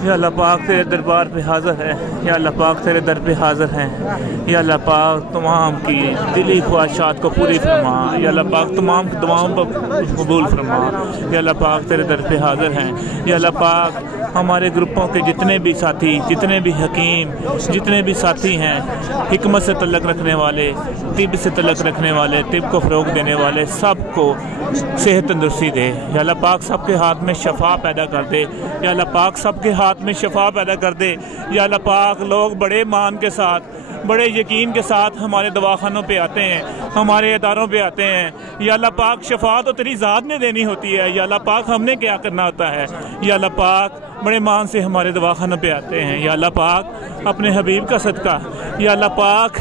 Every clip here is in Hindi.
या अल्लाह पाक तेरे दरबार पे हाज़िर है, या अल्लाह पाक तेरे दर पे हाज़िर हैं। या अल्लाह पाक तमाम की दिली ख्वाहिशात को पूरी फरमा। या अल्लाह पाक तमाम दुआओं को कबूल फरमा। या अल्लाह पाक तेरे दर पे हाज़िर हैं। या अल्लाह पाक हमारे ग्रुपों के जितने भी साथी, जितने भी हकीम, जितने भी साथी हैं, हिकमत से तल्लक रखने वाले, तिब से तल्लक रखने वाले, तिब को फ़रोग़ देने वाले, सबको सेहत तंदुरुस्ती दे। या अल्लाह पाक सबके हाथ में शफा पैदा कर दे। या अल्लाह पाक सबके हाथ में शफा पैदा कर दे। या अल्लाह पाक लोग बड़े मान के साथ, बड़े यकीन के साथ हमारे दवाखानों पे आते हैं, हमारे इदारों पे आते हैं। या अल्लाह पाक शफा तो तेरी ज़ात ने देनी होती है। या अल्लाह पाक हमने क्या करना होता है। या अल्लाह पाक बड़े मान से हमारे दवाखानों पे आते हैं। या अल्लाह पाक अपने हबीब का सदका, या अल्लाह पाक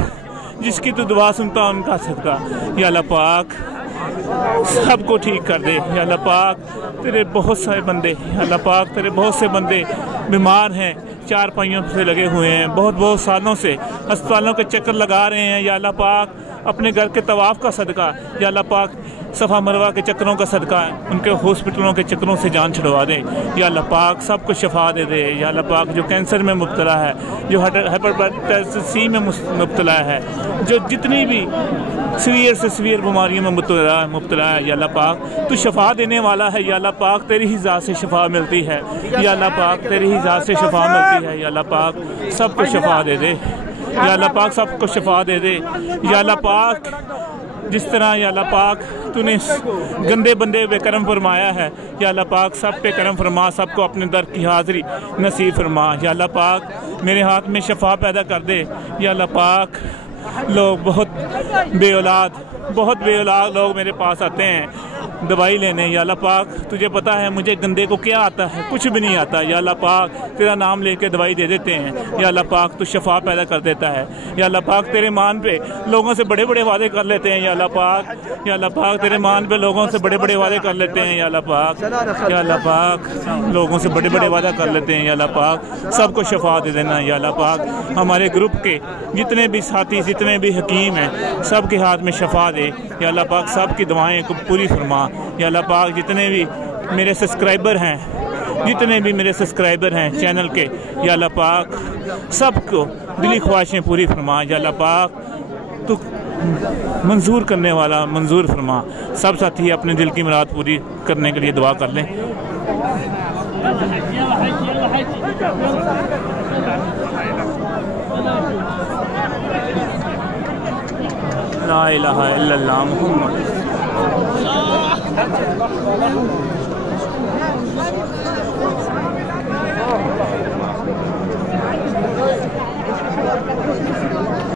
जिसकी तू दुआ सुनता उनका सदका, या अल्लाह पाक सबको ठीक कर दे। या अल्लाह पाक तेरे बहुत सारे बंदे, या अल्लाह पाक तेरे बहुत से बंदे बीमार हैं, चार पाइयों से लगे हुए हैं, बहुत सालों से अस्पतालों के चक्कर लगा रहे हैं। या अल्लाह पाक अपने घर के तवाफ़ का सदका, या अल्लाह पाक सफ़ा मरवा के चक्करों का सदका उनके हॉस्पिटलों के चक्करों से जान छुड़वा दे। या अल्लाह पाक सबको शफा दे दे। या अल्लाह पाक जो कैंसर में मुब्तला है, जो हेपेटाइटिस सी में मुब्तला है, जो जितनी भी सीवियर से सीवियर बीमारियों में मुब्तला है, या अल्लाह पाक तू शफा देने वाला है। या अल्लाह पाक तेरी ही ज़ात से शफा मिलती है। या अल्लाह पाक तेरी ही ज़ात से शफा मिलती है। या अल्लाह पाक सबको शफा दे दे। या अल्लाह पाक सबको शफा दे दे। या अल्लाह पाक जिस तरह या अल्लाह पाक तूने गंदे बंदे पे करम फरमाया है, या अल्लाह पाक सब पे करम फरमा, सबको अपने दर की हाज़िरी नसीब फरमा। या अल्लाह पाक मेरे हाथ में शफा पैदा कर दे। या अल्लाह पाक लोग बहुत बेऔलाद लोग मेरे पास आते हैं दवाई लेने। या अल्लाह पाक तुझे पता है मुझे गंदे को क्या आता है, कुछ भी नहीं आता। या अल्लाह पाक तेरा नाम लेके दवाई दे देते हैं। या अल्लाह पाक तू शफा पैदा कर देता है। या अल्लाह पाक तेरे मान पे लोगों से बड़े बड़े वादे कर लेते हैं। या अल्लाह पाक तेरे मान पे लोगों से बड़े बड़े वादे कर लेते हैं। या अल्लाह पाक लोगों से बड़े बड़े वादा कर लेते हैं। या अल्लाह पाक सबको शफा दे देना। या अल्लाह पाक हमारे ग्रुप के जितने भी साथी, जितने भी हकीम हैं, सब के हाथ में शफा दे। या अल्लाह पाक सबकी दुआएं को पूरी फरमा। या अल्लाह पाक जितने भी मेरे सब्सक्राइबर हैं चैनल के, या अल्लाह पाक सबको दिली ख्वाहिशें पूरी फरमा। या अल्लाह पाक तो मंजूर करने वाला मंजूर फरमा। सब साथी अपने दिल की मुराद पूरी करने के लिए दुआ कर लें। ला इलाहा इल्लल्लाह मुहम्मद।